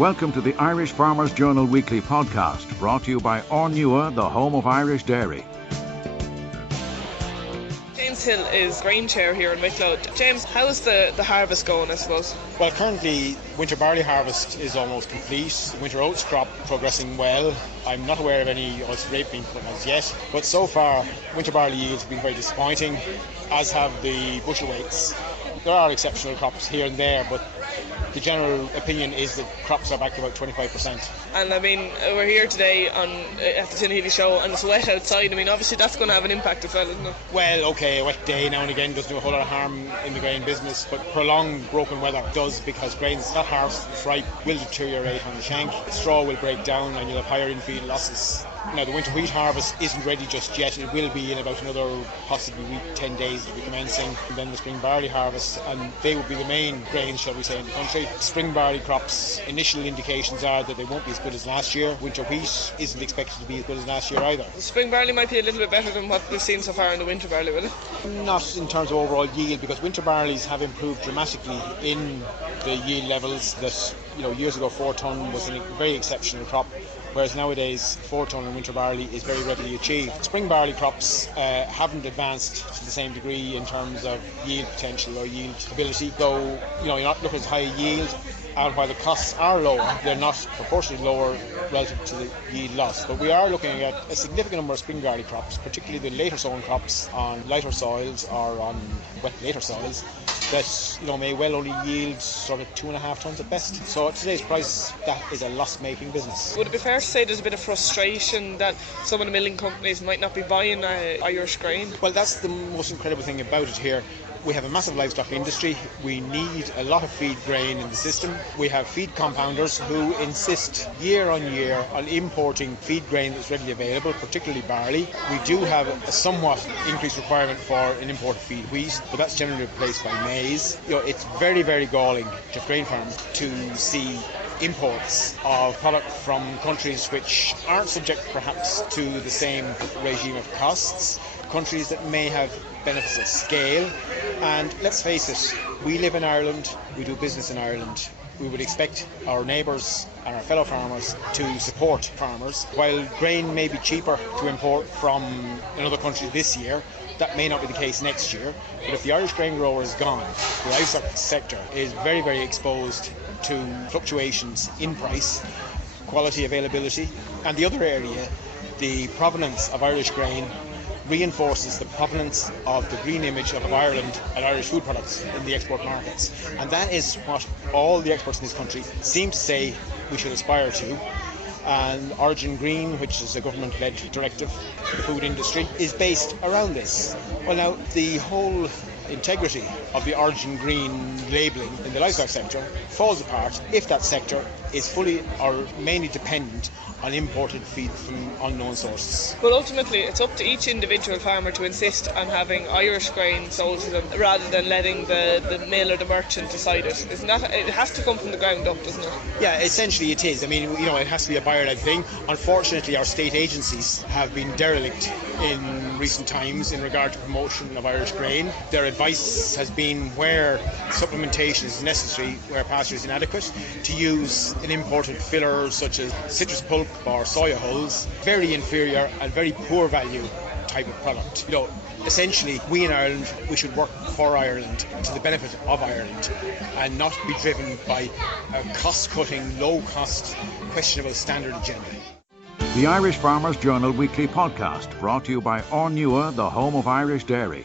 Welcome to the Irish Farmers Journal Weekly Podcast, brought to you by Ornua, the home of Irish dairy. James Hill is grain chair here in Wicklow. James, how is the harvest going, I suppose? Well, currently winter barley harvest is almost complete. Winter oats crop progressing well. I'm not aware of any oats rape being put as yet, but so far winter barley yields have been very disappointing, as have the bushel weights. There are exceptional crops here and there, but the general opinion is that crops are back to about 25%. And I mean, we're here today at the Tinahely Show and it's wet outside. I mean, obviously that's going to have an impact as well, isn't it? Well, okay, a wet day now and again doesn't do a whole lot of harm in the grain business, but prolonged broken weather does, because grain is not harvested, it's ripe, will deteriorate on the shank, straw will break down and you'll have higher in-field losses. Now, the winter wheat harvest isn't ready just yet. It will be in about another possibly week, 10 days it'll be commencing. And then the spring barley harvest, and they will be the main grains, shall we say, in the country. Spring barley crops, initial indications are that they won't be as good as last year. Winter wheat isn't expected to be as good as last year either. The spring barley might be a little bit better than what we've seen so far in the winter barley, will it? Not in terms of overall yield, because winter barleys have improved dramatically in the yield levels that, years ago 4 tonne was a very exceptional crop, whereas nowadays 4 tonne in winter barley is very readily achieved. Spring barley crops haven't advanced to the same degree in terms of yield potential or yield ability, though you're not looking at high yield, and while the costs are lower, they're not proportionally lower relative to the yield loss. But we are looking at a significant number of spring barley crops, particularly the later sown crops on lighter soils or on wet later soils, that may well only yield sort of 2.5 tonnes at best. So at today's price, that is a loss-making business. Would it be fair to say there's a bit of frustration that some of the milling companies might not be buying Irish grain? Well, that's the most incredible thing about it here. We have a massive livestock industry. We need a lot of feed grain in the system. We have feed compounders who insist year on year on importing feed grain that's readily available, particularly barley. We do have a somewhat increased requirement for an imported feed wheat, but that's generally replaced by maize. It's very, very galling to grain farms to see imports of product from countries which aren't subject perhaps to the same regime of costs, countries that may have benefits of scale. And let's face it, we live in Ireland, we do business in Ireland. We would expect our neighbours and our fellow farmers to support farmers. While grain may be cheaper to import from another country this year, that may not be the case next year. But if the Irish grain grower is gone, the livestock sector is very, very exposed to fluctuations in price, quality, availability. And the other area, the provenance of Irish grain, reinforces the provenance of the green image of Ireland and Irish food products in the export markets. And that is what all the experts in this country seem to say we should aspire to. And Origin Green, which is a government-led directive for the food industry, is based around this. Well, now, the whole integrity of the Origin Green labelling in the livestock sector falls apart if that sector is fully or mainly dependent on imported feed from unknown sources. But ultimately, it's up to each individual farmer to insist on having Irish grain sold to them rather than letting the mill or the merchant decide it. Isn't that, it has to come from the ground up, doesn't it? Yeah, essentially it is. I mean, it has to be a buyer-led thing. Unfortunately, our state agencies have been derelict in recent times in regard to promotion of Irish grain. Their advice has been, where supplementation is necessary, where pasture is inadequate, to use an imported filler such as citrus pulp or soya hulls, very inferior and very poor value type of product. Essentially, we in Ireland, we should work for Ireland to the benefit of Ireland and not be driven by a cost-cutting, low-cost, questionable standard agenda. The Irish Farmers Journal Weekly Podcast, brought to you by Ornua, the home of Irish dairy.